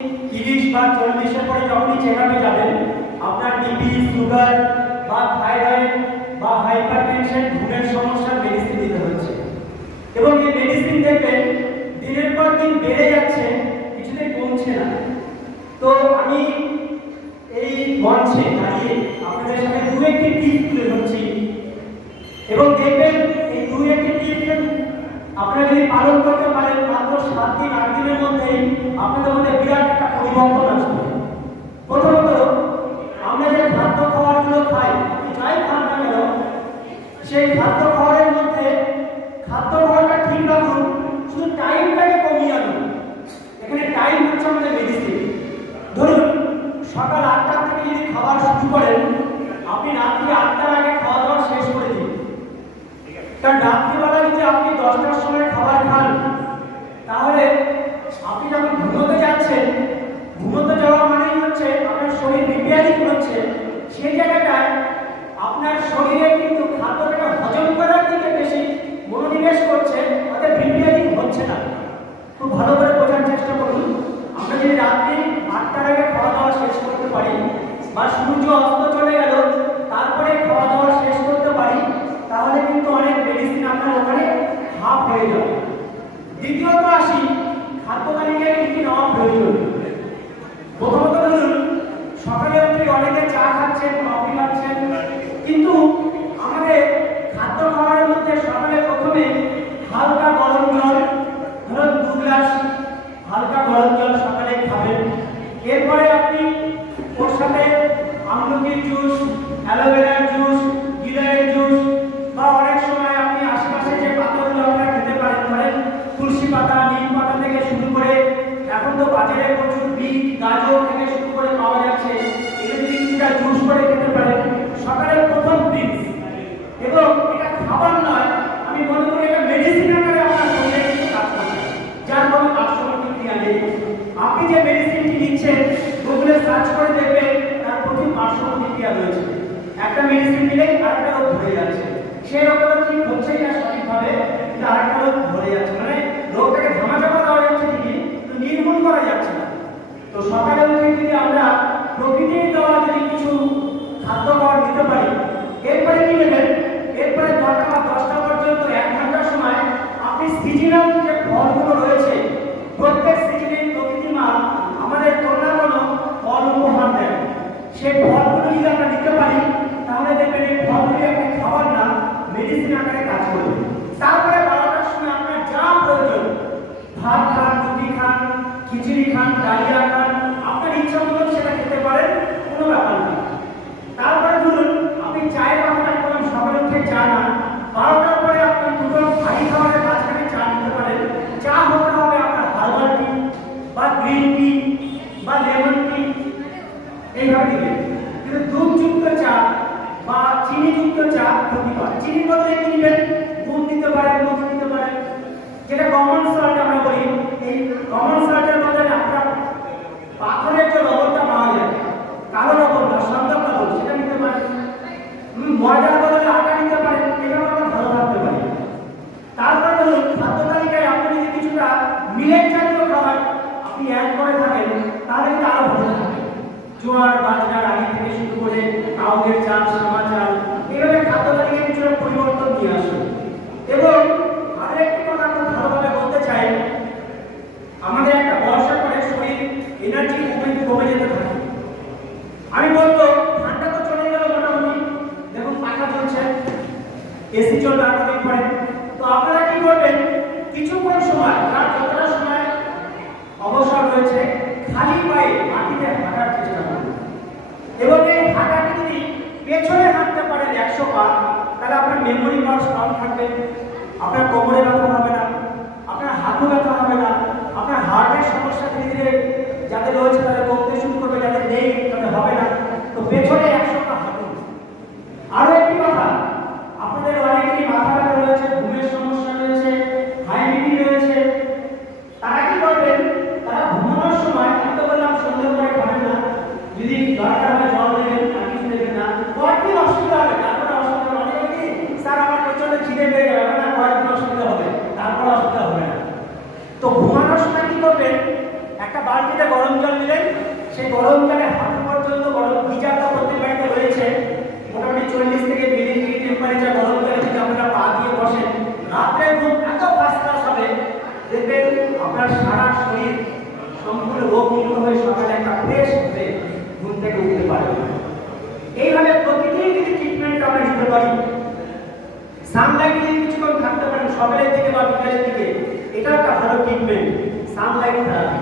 30 বা 40 এর পরে যখনই চেকআপে যাবেন আপনার বিপি, সুগার বা থাইরয়েড বা হাইপারটেনশন, ঘুমের সমস্যার মেডিসিন দিতে হচ্ছে এবং এই মেডিসিন দেখবেন দিনের পর দিন বেড়ে যাচ্ছে, কিছুতেই কমছে না। তো আমি এই মঞ্চে দাঁড়িয়ে আপনাদের সাথে দু একটি টিপস তুলে ধরছি এবং দেখবেন এই দু একটি টিপস আপনারা যদি পালন করতে পারেন মাত্র 7 দিন 8 দিনের মধ্যেই আপনাদের মধ্যে বিরাট একটা পরিবর্তন আসবে। প্রথমত, আমরা যে খাদ্য খাবারগুলো খাই, যাই খান না কেন, সেই খাদ্য খাবারের মধ্যে খাদ্য খাবারটা ঠিক রাখুন, শুধু টাইমটাকে কমিয়ে আনুন। এখানে টাইম হচ্ছে আমাদের মেডিসিন। ধরুন সকাল 8টা থেকে যদি খাবার শুরু করেন, আপনি রাত্রি 8টার আগে খাওয়া দাওয়া শেষ করে দিন। কারণ রাত্রিবেলা যদি আপনি 10টার সময় খাবার খান, তাহলে আপনি যখন ঘুমোতে যাচ্ছেন, ঘুমোতে যাওয়া মানেই হচ্ছে আপনার শরীর রিপেয়ারিং হচ্ছে, সেই জায়গাটায় আপনার শরীরে কিন্তু খাদ্যটাকে হজম করার দিকে বেশি মনোনিবেশ করছে, অর্থাৎ রিপেয়ারিং হচ্ছে না। খুব ভালো করে বোঝার চেষ্টা করুন। আমরা যদি রাত্রি 8টার আগে খাওয়া দাওয়া শেষ করতে পারি বা সূর্য অস্ত চলে গেল তারপরে খাওয়া দাওয়া শেষ করতে পারি, তাহলে কিন্তু অনেক মেডিসিন আপনার ওখানে হাফ হয়ে যাবে। দ্বিতীয়ত আসি খাদ্য তালিকায় কি কি নেওয়া প্রয়োজন। প্রথমত ধরুন সকালে উঠে অনেকে চা খাচ্ছেন, কফি খাচ্ছেন, কিন্তু আমাদের খাদ্য খাবারের মধ্যে সকালে প্রথমে হালকা গরম জল, ধরুন 2 গ্লাস হালকা গরম জল সকালে খাবেন। এরপরে আপনি ওর সাথে আমলকির জুস, অ্যালোভেরার জুস, গিলাইয়ের জুস বা অনেক সময় আপনি আশেপাশে যে পাতাগুলো আপনারা খেতে পারেন, ধরেন তুলসী পাতা, নিম পাতা থেকে শুরু করে এখন তো বাজারে প্রচুর বিট, গাজর থেকে শুরু করে পাওয়া যাচ্ছে, এগুলো যদি কিছুটা জুস করে খেতে পারেন সকালের প্রথম ড্রিঙ্কস। এবং এটা খাবার নয়, আমি মনে করি এটা মেডিসিন আকারে আপনার শরীরে কিন্তু কাজ করবে, যার কোনো পার্শ্বপ্রতিক্রিয়া নেই। আপনি যে মেডিসিনটি নিচ্ছেন গুগলে সার্চ করে দেখবেন তার প্রচুর পার্শ্বপ্রতিক্রিয়া রয়েছে। একটা মেডিসিন নিলে আরেকটা রোগ ধরে যাচ্ছে, সেই রোগটা ঠিক হচ্ছেই না সঠিকভাবে, কিন্তু আরেকটা রোগ ধরে যাচ্ছে, মানে রোগটাকে ধামাচাপা দেওয়া যাচ্ছে ঠিকই, কিন্তু নির্মূল করা যাচ্ছে না। তো সকালে উঠে যদি আমরা প্রকৃতির দেওয়া যদি কিছু খাদ্য খাবার নিতে পারি, এরপরে কি নেবেন, এরপরে 9টা বা 10টা পর্যন্ত 1 ঘন্টার সময় আপনি সিজনাল যে ফলগুলো রয়েছে, প্রত্যেক সিজনে প্রকৃতি মা আমাদের কোনো না কোনো ফল উপহার দেন, সেই ফলগুলো যদি আমরা নিতে পারি তাহলে দেখবেন এই ফলগুলি আপনি খাবার না মেডিসিন আকারে কাজ করবে। তারপরে 12টার সময় আপনার যা প্রয়োজন, ভাত খান, রুটি খান, খিচুড়ি খান, ডালিয়া খান, আপনার ইচ্ছা মতো সেটা খেতে পারেন, কোনো ব্যাপার নেই। তারপরে ধরুন আপনি চায়ের কথাটা বললাম, সকালে উঠে চা না, 12টার পরে আপনি দুটো ভারী খাবারের মাঝখানে চা নিতে পারেন। চা হতে হবে আপনার হার্বাল টি বা গ্রিন টি বা লেমন টি, এইভাবে দিবেন। কিন্তু দুধযুক্ত চা বা চিনিযুক্ত চা ক্ষতিকর। চিনির বদলে কি দিবেন, দুধ দিতে পারেন, মধু দিতে পারেন, যেটা কমন সল্ট আমরা বলি। এই কমন সল্টের বদলে আপনারা পাথরের যে লবণটা পাওয়া যায়, কালো লবণ বা সন্দক লবণ, সেটা নিতে পারেন। ময়দার বদলে আটা নিতে পারেন, এটাও আমরা ভালো থাকতে পারি। তারপরে ধরুন খাদ্য তালিকায় আপনি যদি কিছুটা মিলেট জাতীয় খাবার আপনি অ্যাড করে থাকেন, তাহলে কিন্তু আরো ভালো থাকবে। জোয়ার, বাজরা, রাগি থেকে শুরু করে কাউদের চাল, সামা চাল, এইভাবে খাদ্য তালিকায় কিছুটা পরিবর্তন নিয়ে আসুন। এবং আরেকটি কথা খুব ভালোভাবে বলতে চাই, আমাদের একটা বর্ষার পরে শরীর এনার্জি কমে যেতে থাকে। আমি বলবো ঠান্ডা তো চলে গেল মোটামুটি, দেখুন পাখা চলছে, এসি চলবে আগামী পরে, তো আপনারা কি করবেন, কিছুক্ষণ সময়, যার যতটা সময় অবসর রয়েছে, খালি পায়ে মাটিতে হাঁটার চেষ্টা করুন। এবং এই হাঁটাটি যদি পেছনে হাঁটতে পারেন 100 পা, তাহলে আপনার মেমোরি পাওয়ার স্ট্রং থাকবে, আপনার কোমরে ব্যথা হবে না, আপনার হাঁটু ব্যথা হবে না, আপনার হার্টের সমস্যা ধীরে ধীরে যাদের রয়েছে তাদের কমতে শুরু করবে, যাদের নেই তাদের হবে না। তো পেছনে 100 পা হাঁটুন। আরো একটি কথা, আপনাদের অনেকেরই মাথা ব্যথা রয়েছে, ঘুমের সমস্যা রয়েছে, হাই বিপি রয়েছে, তারা কি করবেন, তারা ঘুমানোর সময়, আমি তো বললাম সন্ধ্যে পরে খাবেন না, যদি দরকার হয় জল দেবেন, আর কিছু দেবেন না, কয়েকদিন অসুবিধা হবে, তারপরে অসুবিধা হবে। অনেকে কি স্যার আমার প্রচন্ড খিদে পেয়ে যাবে না, কয়েকদিন অসুবিধা হবে, তারপরে অসুবিধা হবে না। তো ঘুমানোর সময় কি করবেন, একটা বালতি গরমকালে হাঁটু পর্যন্ত গরম গিজারটা প্রত্যেক বাড়িতে রয়েছে, মোটামুটি 40 থেকে 30 ডিগ্রি টেম্পারেচার। গরমকালে যদি আপনারা পা দিয়ে বসেন, রাত্রে ঘুম এত ফার্স্ট ক্লাস হবে, দেখবেন আপনার সারা শরীর সম্পূর্ণ রোগমুক্ত হয়ে সকালে একটা ফ্রেশ হয়ে ঘুম থেকে উঠতে পারবেন। এইভাবে প্রতিদিন যদি ট্রিটমেন্ট আমরা নিতে পারি, সানলাইটে যদি কিছুক্ষণ থাকতে পারেন সকালের দিকে বা বিকালের দিকে, এটা একটা ভালো ট্রিটমেন্ট, সানলাইট থেরাপি।